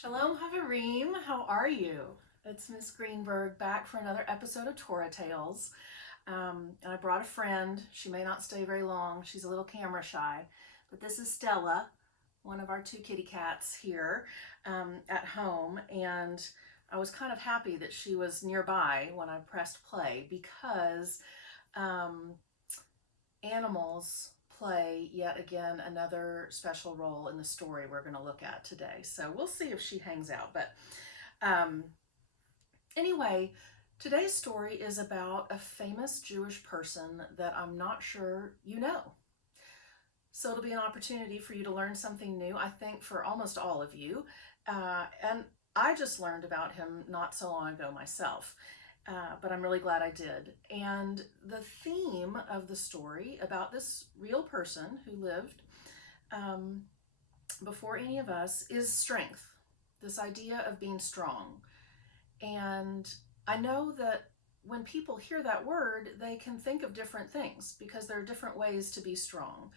Shalom Haverim, how are you? It's Miss Greenberg back for another episode of Torah Tales. And I brought a friend. She may not stay very long. She's a little camera shy. But this is Stella, one of our two kitty cats here at home. And I was kind of happy that she was nearby when I pressed play because animals play yet again another special role in the story we're going to look at today. So we'll see if she hangs out. But anyway, today's story is about a famous Jewish person that I'm not sure you know. So it'll be an opportunity for you to learn something new, I think, for almost all of you. And I just learned about him not so long ago myself. But I'm really glad I did. And the theme of the story about this real person who lived before any of us is strength, this idea of being strong. And I know that when people hear that word, they can think of different things because there are different ways to be strong.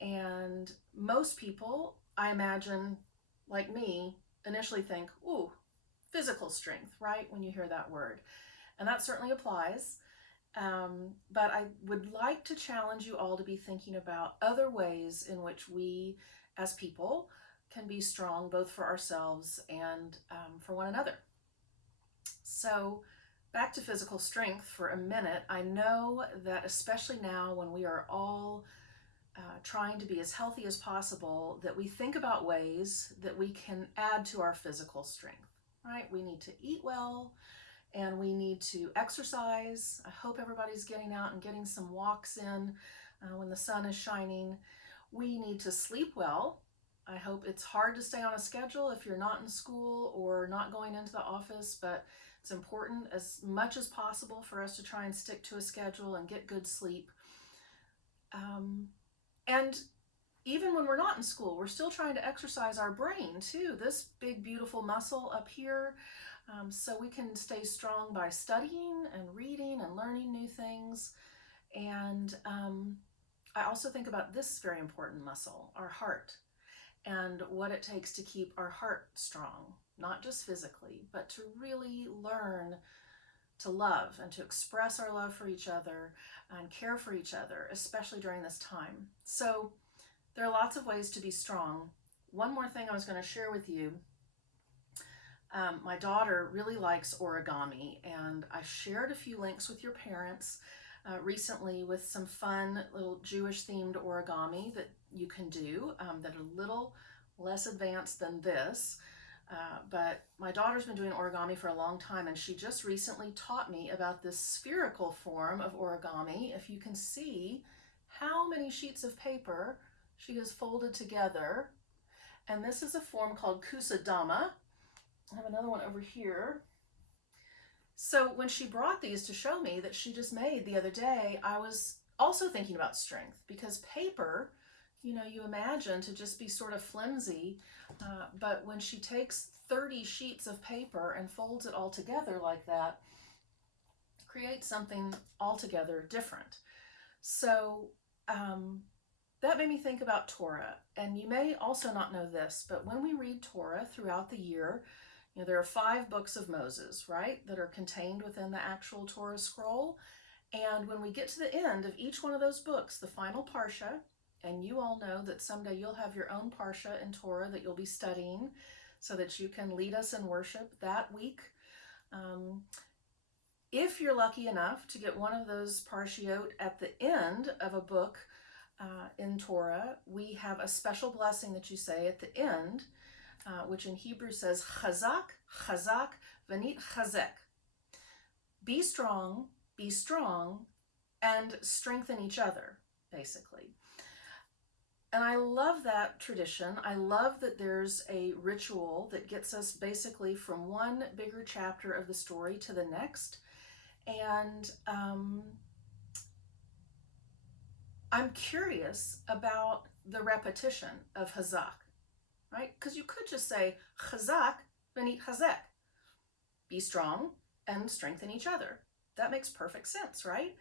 And most people, I imagine, like me, initially think, ooh, physical strength, right? When you hear that word. And that certainly applies. But I would like to challenge you all to be thinking about other ways in which we as people can be strong, both for ourselves and for one another. So back to physical strength for a minute. I know that especially now when we are all trying to be as healthy as possible, that we think about ways that we can add to our physical strength, right? We need to eat well, and we need to exercise. I hope everybody's getting out and getting some walks in when the sun is shining. We need to sleep well. I hope it's hard to stay on a schedule if you're not in school or not going into the office, but it's important as much as possible for us to try and stick to a schedule and get good sleep. And even when we're not in school, we're still trying to exercise our brain too. This big, beautiful muscle up here, so we can stay strong by studying and reading and learning new things. And I also think about this very important muscle, our heart, and what it takes to keep our heart strong, not just physically, but to really learn to love and to express our love for each other and care for each other, especially during this time. So there are lots of ways to be strong. One more thing I was going to share with you. My daughter really likes origami, and I shared a few links with your parents recently with some fun little Jewish themed origami that you can do that are a little less advanced than this. But my daughter's been doing origami for a long time, and she just recently taught me about this spherical form of origami. If you can see how many sheets of paper she has folded together. And this is a form called kusadama. I have another one over here. So when she brought these to show me that she just made the other day, I was also thinking about strength, because paper, you know, you imagine to just be sort of flimsy, but when she takes 30 sheets of paper and folds it all together like that, creates something altogether different. So that made me think about Torah. And you may also not know this, but when we read Torah throughout the year, you know, there are 5 books of Moses, right, that are contained within the actual Torah scroll. And when we get to the end of each one of those books, the final parsha, and you all know that someday you'll have your own parsha in Torah that you'll be studying so that you can lead us in worship that week. If you're lucky enough to get one of those parshiot at the end of a book in Torah, we have a special blessing that you say at the end, which in Hebrew says, Chazak, Chazak, Venit Chazek. Be strong, and strengthen each other, basically. And I love that tradition. I love that there's a ritual that gets us basically from one bigger chapter of the story to the next. And I'm curious about the repetition of Chazak, right? Because you could just say Chazak, Venit Chazek. Be strong and strengthen each other. That makes perfect sense, right?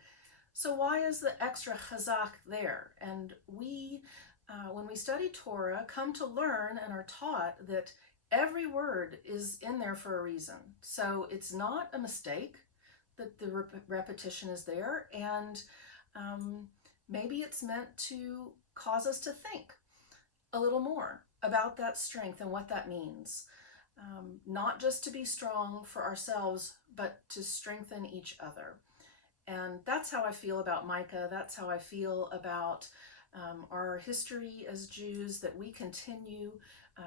So why is the extra Chazak there? And we, when we study Torah, come to learn and are taught that every word is in there for a reason. So it's not a mistake that the repetition is there. And maybe it's meant to cause us to think a little more about that strength and what that means. Not just to be strong for ourselves, but to strengthen each other. And that's how I feel about Micah. That's how I feel about our history as Jews that we continue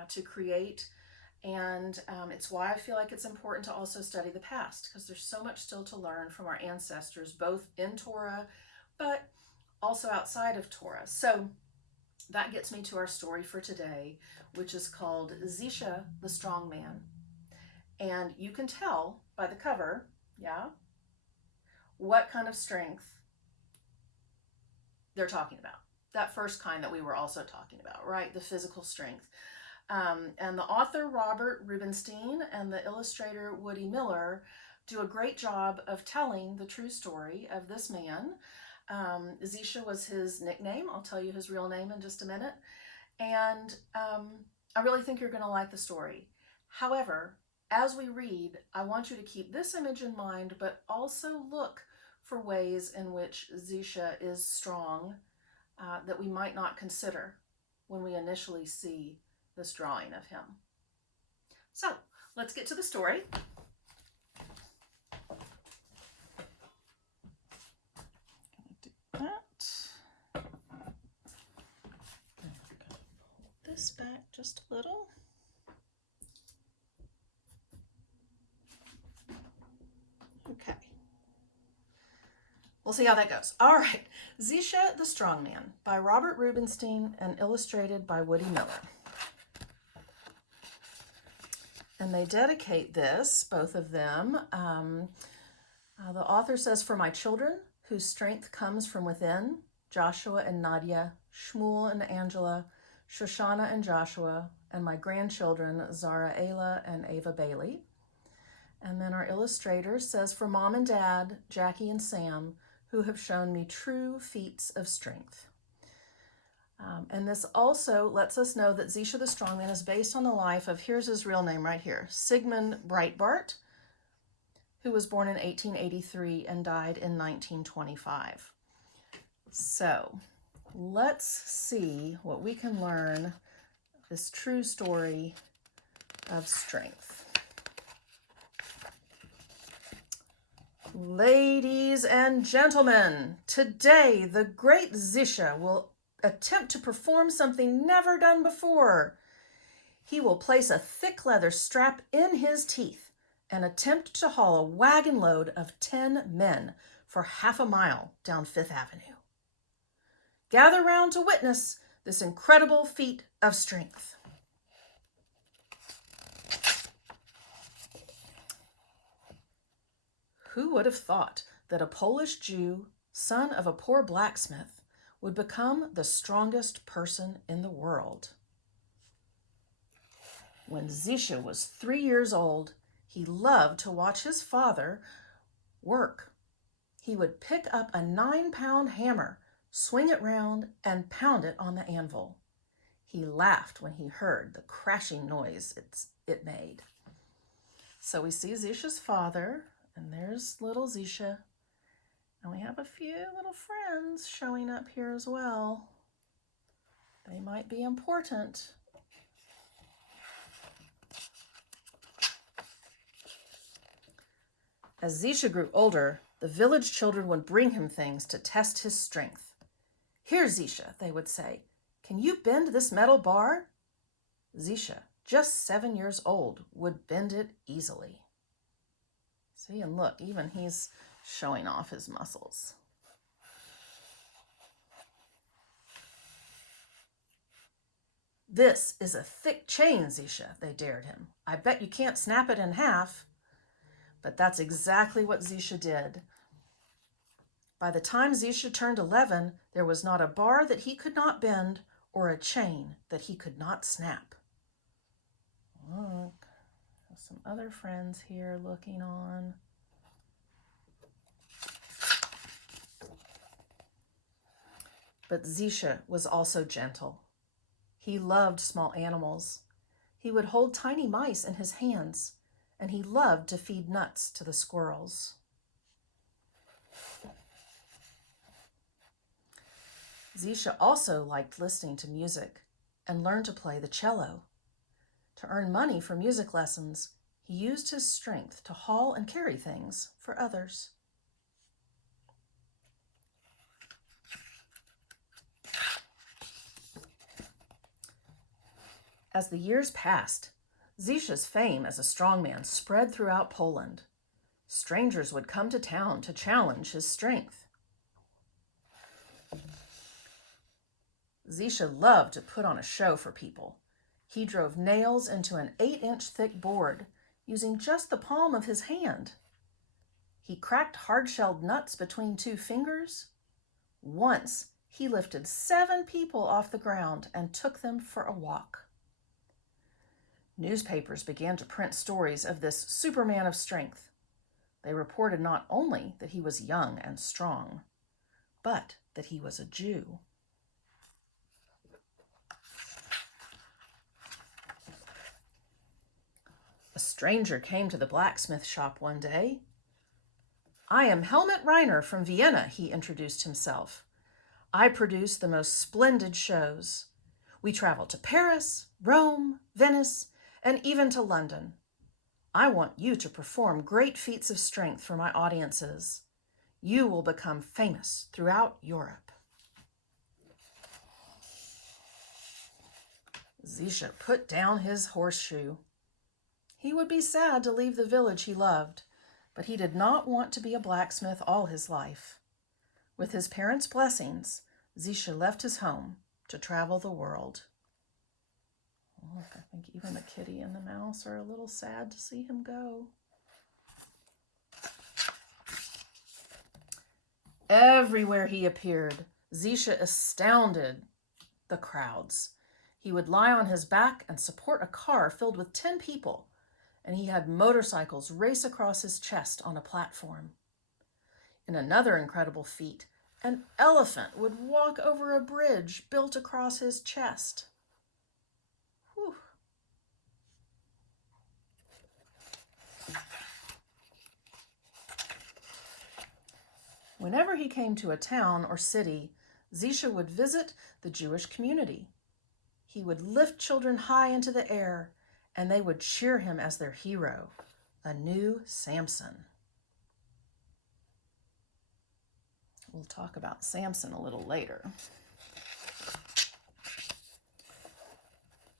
to create. And it's why I feel like it's important to also study the past, because there's so much still to learn from our ancestors, both in Torah, but also outside of Torah. So that gets me to our story for today, which is called Zisha, the Strong Man. And you can tell by the cover, yeah, what kind of strength they're talking about. That first kind that we were also talking about, right? The physical strength. And the author, Robert Rubenstein, and the illustrator, Woody Miller, do a great job of telling the true story of this man. Zisha was his nickname. I'll tell you his real name in just a minute. And I really think you're going to like the story. However, as we read, I want you to keep this image in mind, but also look for ways in which Zisha is strong that we might not consider when we initially see this drawing of him. So let's get to the story. Do that. Pull this back just a little. Okay. We'll see how that goes. All right. Zisha the Strong Man by Robert Rubenstein and illustrated by Woody Miller. And they dedicate this, both of them. The author says, "For my children, whose strength comes from within, Joshua and Nadia, Shmuel and Angela, Shoshana and Joshua, and my grandchildren, Zara Ayla and Ava Bailey." And then our illustrator says, "For Mom and Dad, Jackie and Sam, who have shown me true feats of strength." And this also lets us know that Zisha the Strongman is based on the life of, here's his real name right here, Sigmund Breitbart, who was born in 1883 and died in 1925. So let's see what we can learn this true story of strength. Ladies and gentlemen, today the great Zisha will attempt to perform something never done before. He will place a thick leather strap in his teeth and attempt to haul a wagon load of 10 men for half a mile down Fifth Avenue. Gather round to witness this incredible feat of strength. Who would have thought that a Polish Jew, son of a poor blacksmith, would become the strongest person in the world? When Zisha was 3 years old, he loved to watch his father work. He would pick up a 9-pound hammer, swing it round, and pound it on the anvil. He laughed when he heard the crashing noise it made. So we see Zisha's father, and there's little Zisha. And we have a few little friends showing up here as well. They might be important. As Zisha grew older, the village children would bring him things to test his strength. "Here, Zisha," they would say, "can you bend this metal bar?" Zisha, just 7 years old, would bend it easily. See, and look, even he's showing off his muscles. "This is a thick chain, Zisha," they dared him. "I bet you can't snap it in half." But that's exactly what Zisha did. By the time Zisha turned 11, there was not a bar that he could not bend or a chain that he could not snap. Look, some other friends here looking on. But Zisha was also gentle. He loved small animals. He would hold tiny mice in his hands, and he loved to feed nuts to the squirrels. Zisha also liked listening to music and learned to play the cello. To earn money for music lessons, he used his strength to haul and carry things for others. As the years passed, Zisha's fame as a strongman spread throughout Poland. Strangers would come to town to challenge his strength. Zisha loved to put on a show for people. He drove nails into an 8-inch thick board using just the palm of his hand. He cracked hard-shelled nuts between 2 fingers. Once, he lifted 7 people off the ground and took them for a walk. Newspapers began to print stories of this Superman of strength. They reported not only that he was young and strong, but that he was a Jew. A stranger came to the blacksmith shop one day. "I am Helmut Reiner from Vienna," he introduced himself. "I produce the most splendid shows. We travel to Paris, Rome, Venice, and even to London. I want you to perform great feats of strength for my audiences. You will become famous throughout Europe." Zisha put down his horseshoe. He would be sad to leave the village he loved, but he did not want to be a blacksmith all his life. With his parents' blessings, Zisha left his home to travel the world. Look, I think even the kitty and the mouse are a little sad to see him go. Everywhere he appeared, Zisha astounded the crowds. He would lie on his back and support a car filled with 10 people, and he had motorcycles race across his chest on a platform. In another incredible feat, an elephant would walk over a bridge built across his chest. Whew. Whenever he came to a town or city, Zisha would visit the Jewish community. He would lift children high into the air, and they would cheer him as their hero, a new Samson. We'll talk about Samson a little later.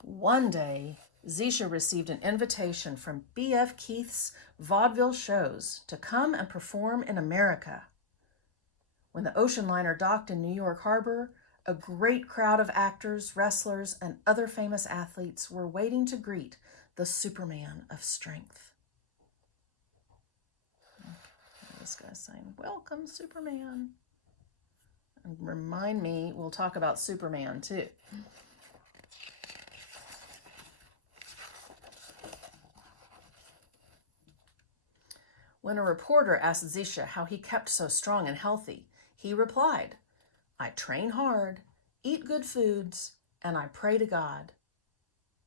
One day, Zisha received an invitation from B.F. Keith's vaudeville shows to come and perform in America. When the ocean liner docked in New York Harbor, a great crowd of actors, wrestlers, and other famous athletes were waiting to greet the Superman of strength. This guy's saying, "Welcome, Superman." And remind me, we'll talk about Superman too. When a reporter asked Zisha how he kept so strong and healthy, he replied, "I train hard, eat good foods, and I pray to God."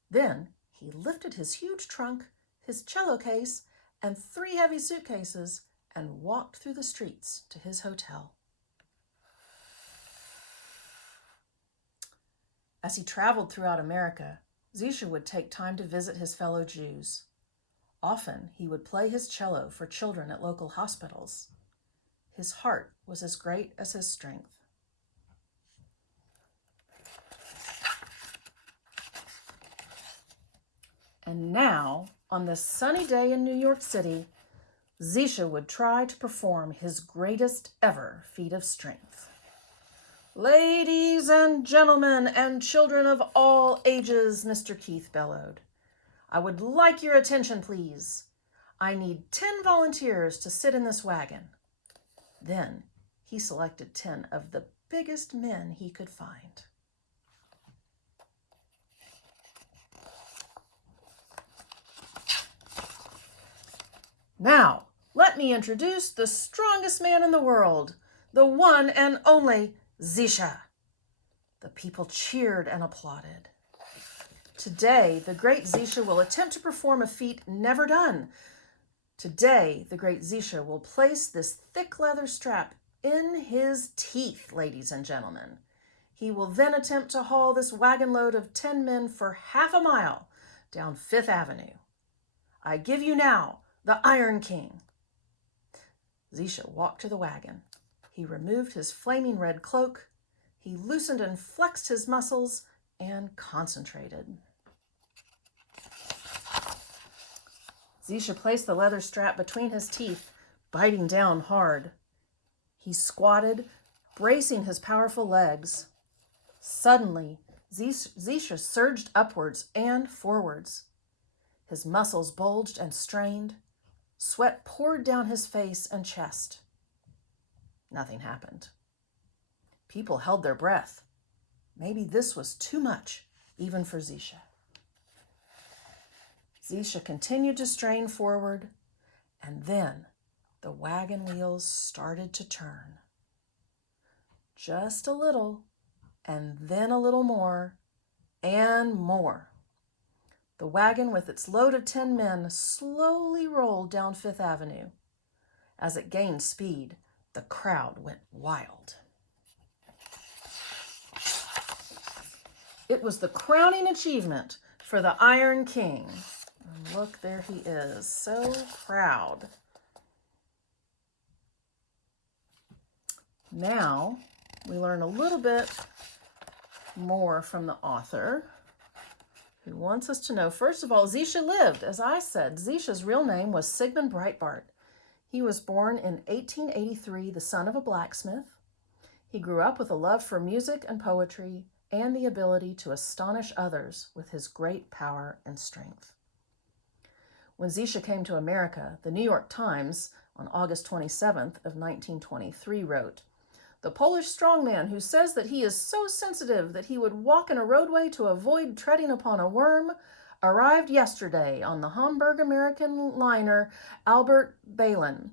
Then he lifted his huge trunk, his cello case, and 3 heavy suitcases and walked through the streets to his hotel. As he traveled throughout America, Zisha would take time to visit his fellow Jews. Often he would play his cello for children at local hospitals. His heart was as great as his strength. And now, on this sunny day in New York City, Zisha would try to perform his greatest ever feat of strength. "Ladies and gentlemen and children of all ages," Mr. Keith bellowed, "I would like your attention, please. I need 10 volunteers to sit in this wagon." Then he selected 10 of the biggest men he could find. "Now, let me introduce the strongest man in the world, the one and only Zisha." The people cheered and applauded. Today, the great Zisha will attempt to perform a feat never done. Today, the great Zisha will place this thick leather strap in his teeth, ladies and gentlemen. He will then attempt to haul this wagon load of 10 men for half a mile down Fifth Avenue. I give you now the Iron King. Zisha walked to the wagon. He removed his flaming red cloak. He loosened and flexed his muscles and concentrated. Zisha placed the leather strap between his teeth, biting down hard. He squatted, bracing his powerful legs. Suddenly, Zisha surged upwards and forwards. His muscles bulged and strained. Sweat poured down his face and chest. Nothing happened. People held their breath. Maybe this was too much, even for Zisha. Zisha continued to strain forward, and then the wagon wheels started to turn. Just a little, and then a little more, and more. The wagon with its load of 10 men slowly rolled down Fifth Avenue. As it gained speed, the crowd went wild. It was the crowning achievement for the Iron King. And look, there he is, so proud. Now, we learn a little bit more from the author, who wants us to know, first of all, Zisha lived. As I said, Zisha's real name was Sigmund Breitbart. He was born in 1883, the son of a blacksmith. He grew up with a love for music and poetry and the ability to astonish others with his great power and strength. When Zisha came to America, the New York Times on August 27th of 1923 wrote, "The Polish strongman who says that he is so sensitive that he would walk in a roadway to avoid treading upon a worm arrived yesterday on the Hamburg-American liner Albert Balen.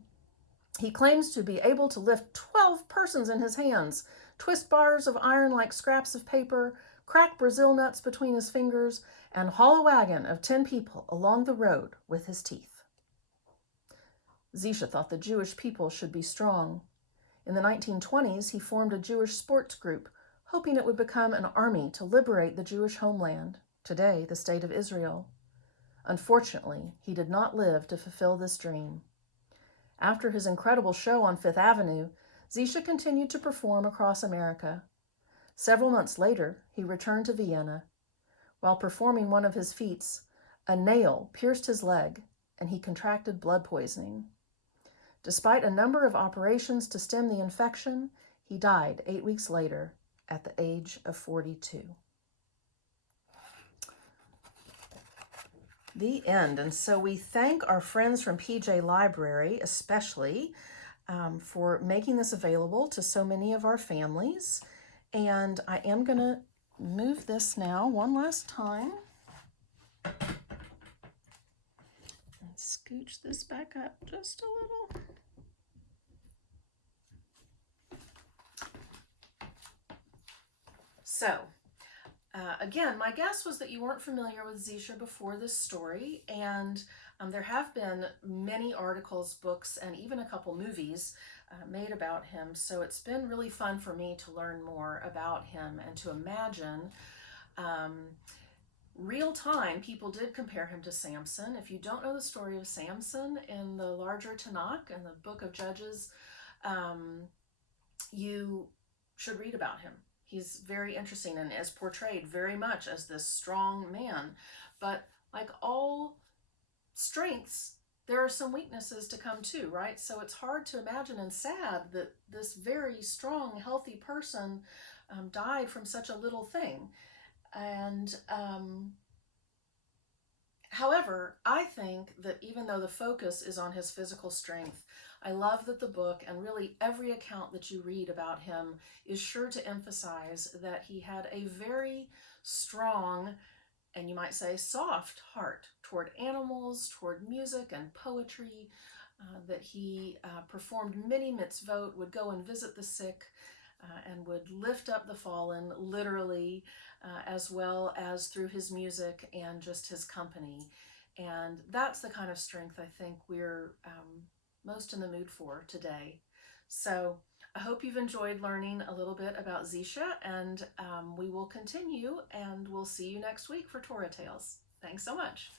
He claims to be able to lift 12 persons in his hands, twist bars of iron like scraps of paper, crack Brazil nuts between his fingers, and haul a wagon of 10 people along the road with his teeth." Zisha thought the Jewish people should be strong. In the 1920s, he formed a Jewish sports group, hoping it would become an army to liberate the Jewish homeland, today the State of Israel. Unfortunately, he did not live to fulfill this dream. After his incredible show on Fifth Avenue, Zisha continued to perform across America. Several months later, he returned to Vienna. While performing one of his feats, a nail pierced his leg, and he contracted blood poisoning. Despite a number of operations to stem the infection, he died 8 weeks later at the age of 42. The end. And so we thank our friends from PJ Library, especially, for making this available to so many of our families. And I am going to move this now one last time. And scooch this back up just a little. So, again, my guess was that you weren't familiar with Zisha before this story, and there have been many articles, books, and even a couple movies made about him, so it's been really fun for me to learn more about him and to imagine. Real time, people did compare him to Samson. If you don't know the story of Samson in the larger Tanakh, in the book of Judges, you should read about him. He's very interesting and is portrayed very much as this strong man. But like all strengths, there are some weaknesses to come too, right? So it's hard to imagine and sad that this very strong, healthy person died from such a little thing. And however, I think that even though the focus is on his physical strength, I love that the book, and really every account that you read about him, is sure to emphasize that he had a very strong, and you might say soft heart toward animals, toward music and poetry, that he performed many mitzvot, would go and visit the sick, and would lift up the fallen literally, as well as through his music and just his company. And that's the kind of strength I think we're most in the mood for today. So I hope you've enjoyed learning a little bit about Zisha, and we will continue, and we'll see you next week for Torah Tales. Thanks so much.